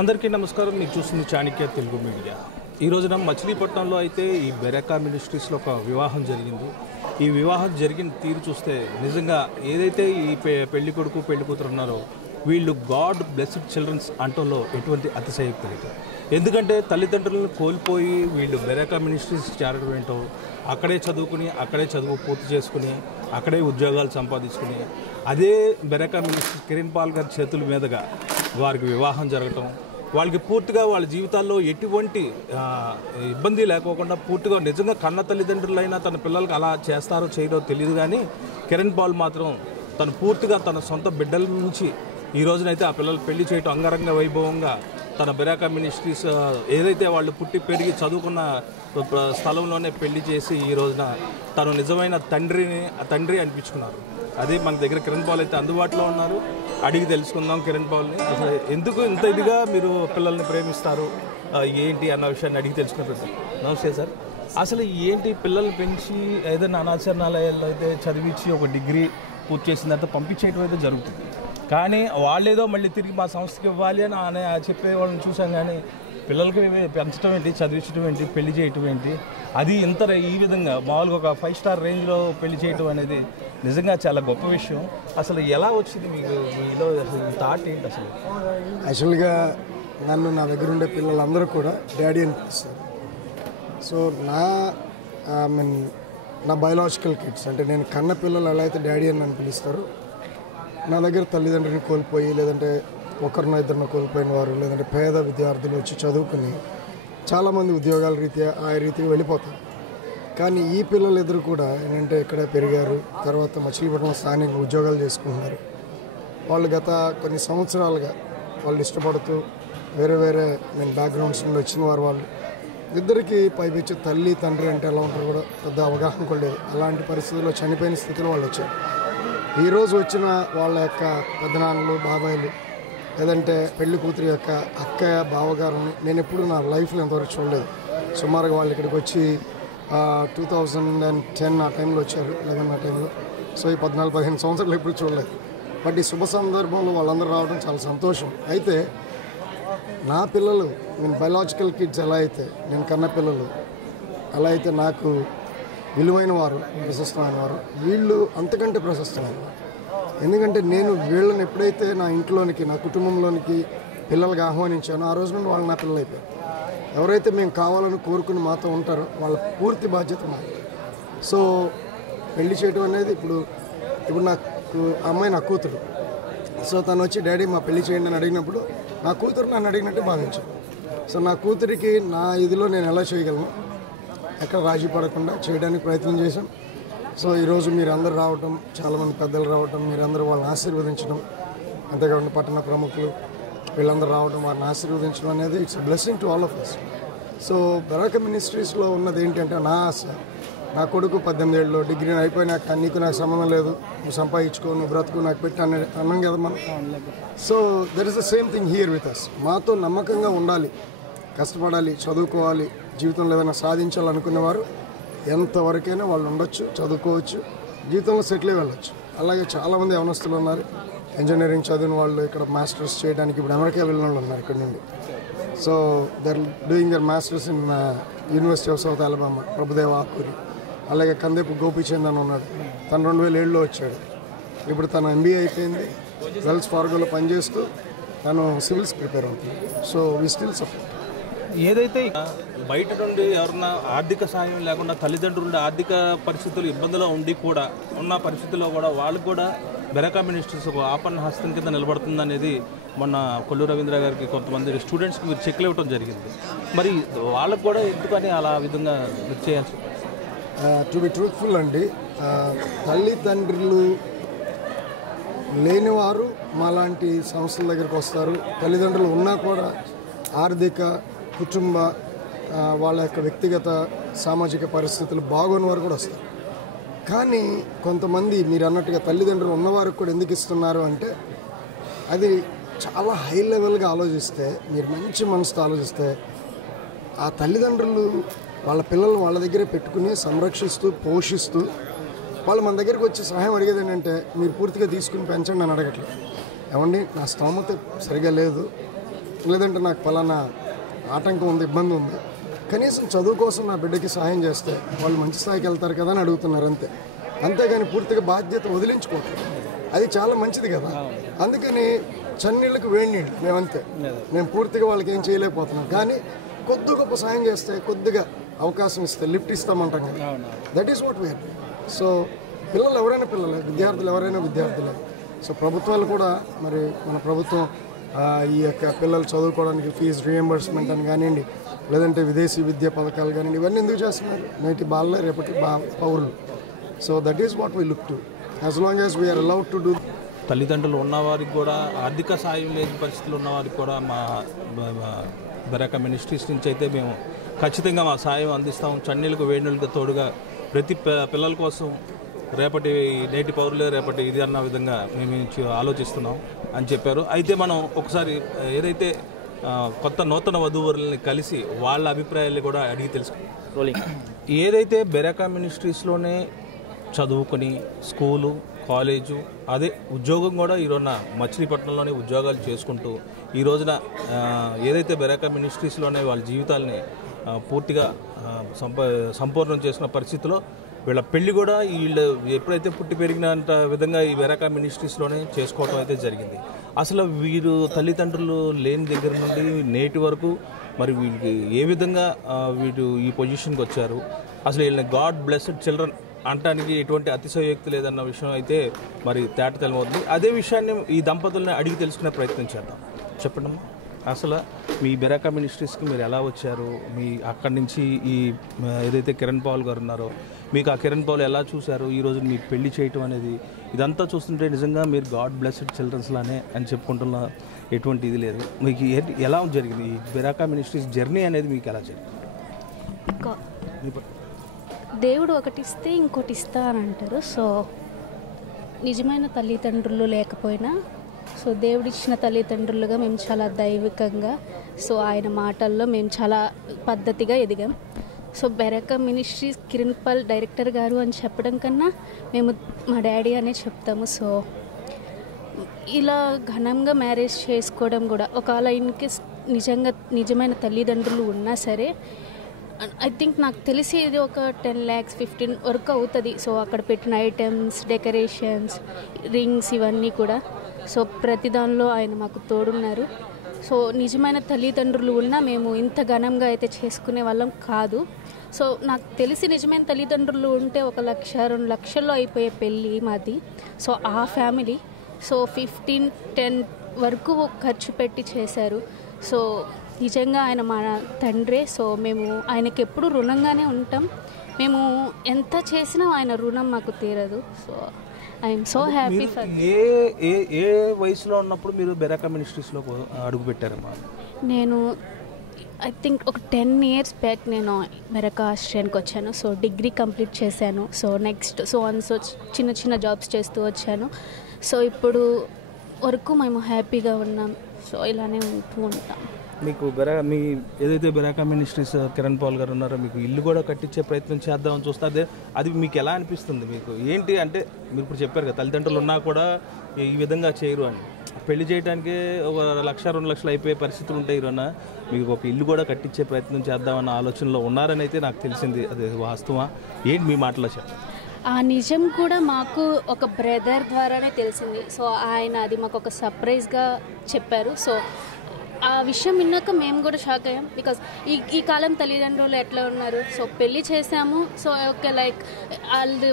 అందరికీ నమస్కారం. మీకు చూస్తుంది చాణక్య తెలుగు మీడియా. ఈ రోజున మచిలీపట్నంలో అయితే ఈ బెరకా మినిస్ట్రీస్లో ఒక వివాహం జరిగింది. ఈ వివాహం జరిగిన తీరు చూస్తే నిజంగా ఏదైతే ఈ పెళ్లి కొడుకు పెళ్లి కూతురు ఉన్నారో వీళ్ళు గాడ్ బ్లెస్డ్ చిల్డ్రన్స్ అంటంలో ఎటువంటి అతిశయోక్తి లేదు. ఎందుకంటే తల్లిదండ్రులను కోల్పోయి వీళ్ళు బెరకా మినిస్ట్రీస్ చేరడం ఏంటో, అక్కడే చదువుకుని అక్కడే చదువు పూర్తి చేసుకుని అక్కడే ఉద్యోగాలు సంపాదించుకుని అదే బెరకా మినిస్ట్రీస్ కిరణ్ పాల్ గారి చేతుల మీదుగా వారికి వివాహం జరగటం, వాళ్ళకి పూర్తిగా వాళ్ళ జీవితాల్లో ఎటువంటి ఇబ్బంది లేకోకుండా పూర్తిగా నిజంగా కన్న తల్లిదండ్రులైనా తన పిల్లలకి అలా చేస్తారో చేయరో తెలియదు. కానీ కిరణ్ పాల్ మాత్రం తను పూర్తిగా తన సొంత బిడ్డల నుంచి ఈ రోజునైతే ఆ పిల్లలు పెళ్లి చేయటం అంగరంగ వైభవంగా తన బెరకా మినిస్ట్రీస్ ఏదైతే వాళ్ళు పుట్టి పెరిగి చదువుకున్న స్థలంలోనే పెళ్లి చేసి ఈ రోజున తను నిజమైన తండ్రి అనిపించుకున్నారు. అది మన దగ్గర కిరణ్ పాల్ అయితే అందుబాటులో ఉన్నారు. అడిగి తెలుసుకుందాం కిరణ్ పాల్ని. అసలు ఎందుకు ఇంత ఇదిగా మీరు పిల్లల్ని ప్రేమిస్తారు ఏంటి అన్న విషయాన్ని అడిగి తెలుసుకున్నారు. నమస్తే సార్. అసలు ఏంటి పిల్లల్ని పెంచి ఏదైనా అనాచరణాలయాల్లో అయితే చదివించి ఒక డిగ్రీ పూర్తి చేసిన తర్వాత పంపించేయటం అయితే జరుగుతుంది. కానీ వాళ్ళేదో మళ్ళీ తిరిగి మా సంస్థకి ఇవ్వాలి అని చెప్పే వాళ్ళని చూసాం. కానీ పిల్లలకి పెంచడం ఏంటి, చదివించడం ఏంటి, పెళ్లి చేయటం ఏంటి, అది ఇంత ఈ విధంగా మామూలుగా ఒక 5 స్టార్ రేంజ్లో పెళ్లి చేయటం అనేది నిజంగా చాలా గొప్ప విషయం. అసలు ఎలా వచ్చింది మీకు మీలో అసలు థాట్ ఏంటి? అసలు యాక్చువల్గా నన్ను నా దగ్గర ఉండే పిల్లలందరూ కూడా డాడీ అని పిలుస్తారు. సో నా బయోలాజికల్ కిడ్స్ అంటే నేను కన్న పిల్లలు ఎలా అయితే డాడీ అని నన్ను పిలుస్తారు, నా దగ్గర తల్లిదండ్రుని కోల్పోయి లేదంటే ఒకరినో ఇద్దరినో కోల్పోయిన వారు లేదంటే పేద విద్యార్థులు వచ్చి చదువుకుని చాలామంది ఉద్యోగాల రీత్యా ఆ రీతిగా వెళ్ళిపోతారు. కానీ ఈ పిల్లలిద్దరూ కూడా ఏంటంటే ఇక్కడే పెరిగారు, తర్వాత మచిలీపట్నం స్థానిక ఉద్యోగాలు చేసుకుంటున్నారు. వాళ్ళు గత కొన్ని సంవత్సరాలుగా వాళ్ళు ఇష్టపడుతూ వేరే బ్యాక్గ్రౌండ్స్ నుండి వచ్చిన వారు వాళ్ళు ఇద్దరికి పైపెచ్చి తల్లి తండ్రి అంటే ఎలా ఉంటారో కూడా పెద్ద అవగాహన కూడా లేదు. అలాంటి పరిస్థితుల్లో చనిపోయిన స్థితిలో వాళ్ళు వచ్చారు. ఈరోజు వచ్చిన వాళ్ళ యొక్క పెద్దనాన్నలు బాబాయిలు లేదంటే పెళ్లి కూతురు యొక్క అక్కయ్య బావగారిని నేను ఎప్పుడు నా లైఫ్లో ఎంతవరకు చూడలేదు. సుమారుగా వాళ్ళు ఇక్కడికి వచ్చి 2010 ఆ టైంలో వచ్చారు, 11 ఆ టైంలో. సో ఈ 14-15 సంవత్సరాలు ఎప్పుడు చూడలేదు. బట్ ఈ శుభ సందర్భంలో వాళ్ళందరూ రావడం చాలా సంతోషం. అయితే నా పిల్లలు నేను బయలాజికల్ కిడ్స్ ఎలా అయితే నేను కన్న పిల్లలు అలా అయితే నాకు విలువైన వారు, ప్రశస్తమైన వారు, వీళ్ళు అంతకంటే ప్రశస్తమైన వారు. ఎందుకంటే నేను వీళ్ళని ఎప్పుడైతే నా ఇంట్లోనికి నా కుటుంబంలోనికి పిల్లలుగా ఆహ్వానించానో ఆ రోజు నుండి వాళ్ళు నా పిల్లలు అయిపోయారు. ఎవరైతే మేము కావాలని కోరుకుని మాతో ఉంటారో వాళ్ళ పూర్తి బాధ్యత మాది. సో పెళ్లి చేయడం అనేది ఇప్పుడు నాకు అమ్మాయి నా కూతురు. సో తను వచ్చి డాడీ మా పెళ్లి చేయండి అని అడిగినప్పుడు నా కూతురు నన్ను అడిగినట్టే భావించాను. సో నా కూతురికి నా ఇదిలో నేను ఎలా చేయగలను, ఎక్కడ రాజీ పడకుండా చేయడానికి ప్రయత్నం చేశాం. సో ఈరోజు మీరందరూ రావటం, చాలామంది పెద్దలు రావటం, మీరందరూ వాళ్ళని ఆశీర్వదించడం, అంతేకాకుండా పట్టణ ప్రముఖులు వీళ్ళందరూ రావడం, వారిని ఆశీర్వదించడం అనేది it's blessing to all of us. So Beraka మినిస్ట్రీస్లో ఉన్నది ఏంటంటే నా ఆశ, నా కొడుకు 18 ఏళ్ళలో డిగ్రీ అయిపోయినాక నీకు నాకు సంబంధం లేదు, నువ్వు సంపాదించుకో, నువ్వు బ్రతుకు, నాకు పెట్టి అన్నాం కదా మనం. So there is the same thing here with us. మాతో నమ్మకంగా ఉండాలి, కష్టపడాలి, చదువుకోవాలి, జీవితంలో ఏదైనా సాధించాలనుకునేవారు ఎంతవరకైనా వాళ్ళు ఉండొచ్చు, చదువుకోవచ్చు, జీవితంలో సెటిల్ అయి వెళ్ళొచ్చు. అలాగే చాలామంది యవనస్తులు ఉన్నారు, ఇంజనీరింగ్ చదివిన వాళ్ళు ఇక్కడ మాస్టర్స్ చేయడానికి ఇప్పుడు అమెరికా వెళ్ళిన వాళ్ళు ఉన్నారు ఇక్కడ నుండి. So they're doing their masters in university of south Alabama, Prabhudeva Akuri. అలాగే కందేపు గోపీచంద్ అని ఉన్నాడు, తను 2007లో వచ్చాడు. ఇప్పుడు తను MBA అయిపోయింది, వెల్స్ ఫార్గోలో పనిచేస్తూ తను సివిల్స్ ప్రిపేర్ అవుతుంది. So we still support. ఏదైతే బయట నుండి ఎవరన్నా ఆర్థిక సాయం లేకుండా తల్లిదండ్రుల ఆర్థిక పరిస్థితులు ఇబ్బందులు ఉండి కూడా ఉన్న పరిస్థితుల్లో కూడా వాళ్ళకు కూడా బెరకా మినిస్ట్రీస్ ఒక ఆపన్న హస్తం కింద నిలబడుతుంది అనేది మొన్న కొల్లు రవీంద్ర గారికి కొంతమంది స్టూడెంట్స్కి మీరు చెక్లు ఇవ్వడం జరిగింది. మరి వాళ్ళకు కూడా ఎందుకని అలా విధంగా చేయాల్సి? టు బి ట్రూత్ఫుల్ అండి, తల్లిదండ్రులు లేనివారు మాలాంటి సంస్థల దగ్గరికి వస్తారు. తల్లిదండ్రులు ఉన్నా కూడా ఆర్థిక కుటుంబ వాళ్ళ యొక్క వ్యక్తిగత సామాజిక పరిస్థితులు బాగోని వారు కూడా వస్తారు. కానీ కొంతమంది మీరు అన్నట్టుగా తల్లిదండ్రులు ఉన్నవారికి కూడా ఎందుకు ఇస్తున్నారు అంటే అది చాలా హై లెవెల్గా ఆలోచిస్తే, మీరు మంచి మనసుతో ఆలోచిస్తే ఆ తల్లిదండ్రులు వాళ్ళ పిల్లలు వాళ్ళ దగ్గరే పెట్టుకుని సంరక్షిస్తూ పోషిస్తూ వాళ్ళు మన దగ్గరికి వచ్చి సహాయం అడిగేది ఏంటంటే మీరు పూర్తిగా తీసుకుని పెంచండి అని అడగట్లేదు. ఏమండి నా స్తోమత సరిగా లేదు, లేదంటే నాకు ఫలానా ఆటంకం ఉంది, ఇబ్బంది ఉంది, కనీసం చదువు కోసం నా బిడ్డకి సహాయం చేస్తే వాళ్ళు మంచి స్థాయికి వెళ్తారు కదా అని అడుగుతున్నారు అంతే. అంతేగాని పూర్తిగా బాధ్యత వదిలించుకోవట్లేదు. అది చాలా మంచిది కదా. అందుకని చన్నీళ్ళకి వేడి నీళ్ళు మేమంతే. మేము పూర్తిగా వాళ్ళకి ఏం చేయలేకపోతున్నాం, కానీ కొద్ది గొప్ప సాయం చేస్తే, కొద్దిగా అవకాశం ఇస్తే, లిఫ్ట్ ఇస్తామంటాం కదా, that is what we are. So పిల్లలు ఎవరైనా పిల్లలే, విద్యార్థులు ఎవరైనా విద్యార్థులే. సో ప్రభుత్వాలు కూడా మరి మన ప్రభుత్వం ఈ యొక్క పిల్లలు చదువుకోవడానికి ఫీజు రియంబర్స్మెంట్ అని కానివ్వండి, లేదంటే విదేశీ విద్యా పథకాలు కానివ్వండి, ఇవన్నీ ఎందుకు చేస్తున్నారు? నేటి బాలలే రేపటి పౌరులు. So that is what we look to, as long as we are allowed to do. తల్లిదండ్రులు ఉన్నవారికి కూడా, ఆర్థిక సాయం లేని పరిస్థితులు ఉన్నవారికి కూడా మా బెరాకా మినిస్ట్రీస్ నుంచి అయితే మేము ఖచ్చితంగా మా సాయం అందిస్తాం. చన్నీళ్ళకు వేడినీళ్ళకి తోడుగా ప్రతి పిల్లల కోసం రేపటి నేటి పౌరులే రేపటి ఇది అన్న విధంగా మేము ఆలోచిస్తున్నాం అని చెప్పారు. అయితే మనం ఒకసారి ఏదైతే కొత్త నూతన వధూవరుల్ని కలిసి వాళ్ళ అభిప్రాయాలు కూడా అడిగి తెలుసుకుంటాం. ఏదైతే బెరాకా మినిస్ట్రీస్లోనే చదువుకొని స్కూలు, కాలేజు, అదే ఉద్యోగం కూడా ఈ రోజున మచిలీపట్నంలోనే ఉద్యోగాలు చేసుకుంటూ ఈ రోజున ఏదైతే బెరాకా మినిస్ట్రీస్లోనే వాళ్ళ జీవితాలని పూర్తిగా సంపూర్ణం చేసిన పరిస్థితిలో వీళ్ళ పెళ్లి కూడా వీళ్ళు ఎప్పుడైతే పుట్టి పెరిగినంత విధంగా ఈ బెరాకా మినిస్ట్రీస్లోనే చేసుకోవడం అయితే జరిగింది. అసలు వీరు తల్లిదండ్రులు లేని దగ్గర నుండి నేటి వరకు మరి వీళ్ళకి ఏ విధంగా వీరు ఈ పొజిషన్కి వచ్చారు, అసలు వీళ్ళని గాడ్ బ్లెస్డ్ చిల్డ్రన్ అనటానికి ఎటువంటి అతిశయోక్తి లేదన్న విషయం అయితే మరి తేటతెల్లమవుతుంది. అదే విషయాన్ని ఈ దంపతుల్ని అడిగి తెలుసుకునే ప్రయత్నం చేద్దాం. చెప్పండి అసలు మీ బెరాకా మినిస్ట్రీస్కి మీరు ఎలా వచ్చారు? మీ అక్కడి నుంచి ఈ ఏదైతే కిరణ్ పాల్ గారు ఉన్నారో మీకు ఆ కిరణ్ పాల్ ఎలా చూశారు? ఈరోజు మీకు పెళ్లి చేయటం అనేది ఇదంతా చూస్తుంటే నిజంగా మీరు గాడ్ బ్లెస్డ్ చిల్డ్రన్స్ లానే అని చెప్పుకుంటున్న ఎటువంటి ఇది లేదు. మీకు ఎలా జరిగింది ఈ బెరాకా మినిస్ట్రీస్ జర్నీ అనేది? మీకు ఎలా జరిగింది? దేవుడు ఒకటి ఇస్తే ఇంకోటి ఇస్తా అని అంటారు. సో నిజమైన తల్లిదండ్రులు లేకపోయినా సో దేవుడిచ్చిన తల్లిదండ్రులుగా మేము చాలా దైవికంగా, సో ఆయన మాటల్లో మేము చాలా పద్ధతిగా ఎదిగాం. So Beraka ministries Kiran Paul director గారు అని చెప్పడం కన్నా మేము మా డాడీ అనే చెప్తాము. సో ఇలా ఘనంగా మ్యారేజ్ చేసుకోవడం కూడా ఒకవేళ ఇన్కేస్ నిజమైన తల్లిదండ్రులు ఉన్నా సరే ఐ థింక్ నాకు తెలిసి ఇది ఒక 10 lakhs 15 వరకు అవుతుంది. సో అక్కడ పెట్టిన ఐటమ్స్, డెకరేషన్స్, రింగ్స్ ఇవన్నీ కూడా. సో ప్రతి దానిలో ఆయన మాకు తోడున్నారు. సో నిజమైన తల్లిదండ్రులు ఉన్నా మేము ఇంత ఘనంగా అయితే చేసుకునే వాళ్ళం కాదు. సో నాకు తెలిసి నిజమైన తల్లిదండ్రులు ఉంటే 1 లక్ష 2 లక్షల్లో అయిపోయే పెళ్ళి మాది. సో ఆ ఫ్యామిలీ సో 15-10 వరకు ఖర్చు పెట్టి చేశారు. సో నిజంగా ఆయన మా తండ్రే. సో మేము ఆయనకి ఎప్పుడు రుణంగానే ఉంటాం. మేము ఎంత చేసినా ఆయన రుణం మాకు తీరదు. So I'm so happy for. ఏ వయసులో ఉన్నప్పుడు మీరు బెరాకా మినిస్ట్రీస్లో అడుగు పెట్టారమ్మా? నేను ఐ థింక్ ఒక 10 years బ్యాక్ నేను బెరాకా ఆశ్రయానికి వచ్చాను. సో డిగ్రీ కంప్లీట్ చేశాను. సో నెక్స్ట్ సో చిన్న చిన్న జాబ్స్ చేస్తూ వచ్చాను. సో ఇప్పుడు వరకు మేము హ్యాపీగా ఉన్నాం. సో ఇలానే ఉంటూ ఉంటాం. మీకు మీ ఏదైతే బెరాకా మినిస్ట్రీస్ కిరణ్ పాల్ గారు ఉన్నారో మీకు ఇల్లు కూడా కట్టించే ప్రయత్నం చేద్దామని చూస్తే అది మీకు ఎలా అనిపిస్తుంది? మీకు ఏంటి అంటే మీరు ఇప్పుడు చెప్పారు కదా తల్లిదండ్రులు ఉన్నా కూడా ఈ విధంగా చేయరు అని. పెళ్లి చేయడానికి 1 లక్ష 2 లక్షలు అయిపోయే పరిస్థితులు ఉంటాయి. ఈరోజు మీకు ఒక ఇల్లు కూడా కట్టించే ప్రయత్నం చేద్దామన్న ఆలోచనలో ఉన్నారని అయితే నాకు తెలిసింది. అది వాస్తవా ఏంటి మీ మాటలో చెప్పండి? ఆ నిజం కూడా మాకు ఒక బ్రదర్ ద్వారానే తెలిసింది. సో ఆయన అది మాకు ఒక సర్ప్రైజ్గా చెప్పారు. సో ఆ విషయం విన్నాక మేము కూడా షాక్ అయ్యాం. బికాజ్ ఈ కాలం తల్లిదండ్రులు ఎట్లా ఉన్నారు, సో పెళ్ళి చేసాము, సో ఓకే లైక్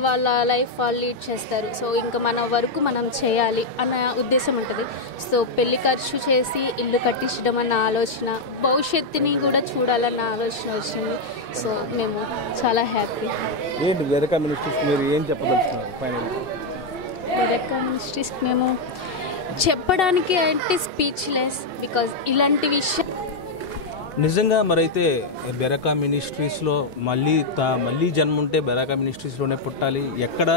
వాళ్ళ లైఫ్ వాళ్ళు లీడ్ చేస్తారు, సో ఇంకా మన వరకు మనం చేయాలి అన్న ఉద్దేశం ఉంటుంది. సో పెళ్ళి ఖర్చు చేసి ఇల్లు కట్టించడం అన్న ఆలోచన, భవిష్యత్తుని కూడా చూడాలన్న ఆలోచన వచ్చింది. సో మేము చాలా హ్యాపీ. ఏంటి బెరాకా మినిస్ట్రీస్ మీరు ఏం చెప్పదలుచుకున్నారు ఫైనల్? బెరాకా మినిస్ట్రీస్ మేము చెప్పడానికి అంటే స్పీచ్లెస్. బికాజ్ ఇలాంటి విషయం నిజంగా మరైతే బెరాకా మినిస్ట్రీస్లో మళ్ళీ జన్మ ఉంటే బెరాకా మినిస్ట్రీస్లోనే పుట్టాలి. ఎక్కడ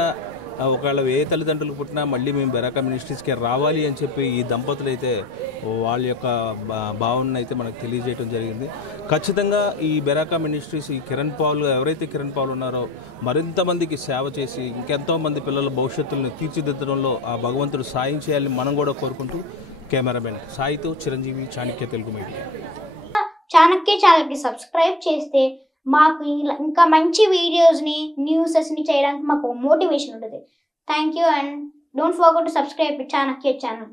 ఒకవేళ ఏ తల్లిదండ్రులు పుట్టినా మళ్ళీ మేము బెరాకా మినిస్ట్రీస్కే రావాలి అని చెప్పి ఈ దంపతులు అయితే వాళ్ళ యొక్క భావనను అయితే మనకు తెలియజేయడం జరిగింది. ఖచ్చితంగా ఈ బెరాకా మినిస్ట్రీస్ ఈ కిరణ్ పాల్ ఎవరైతే కిరణ్ పాల్ ఉన్నారో మరింత మందికి సేవ చేసి ఇంకెంతో మంది పిల్లల భవిష్యత్తులను తీర్చిదిద్దడంలో ఆ భగవంతుడు సాయం చేయాలని మనం కూడా కోరుకుంటూ కెమెరామెన్ సాయితో చిరంజీవి, చాణక్య తెలుగు మీడియా. చాణక్య ఛానల్కి సబ్స్క్రైబ్ చేస్తే మాకు ఇంకా మంచి వీడియోస్ని, న్యూసెస్ని చేయడానికి మాకు మోటివేషన్ ఉంటుంది. Thank you and don't forget to subscribe to Chanakya channel.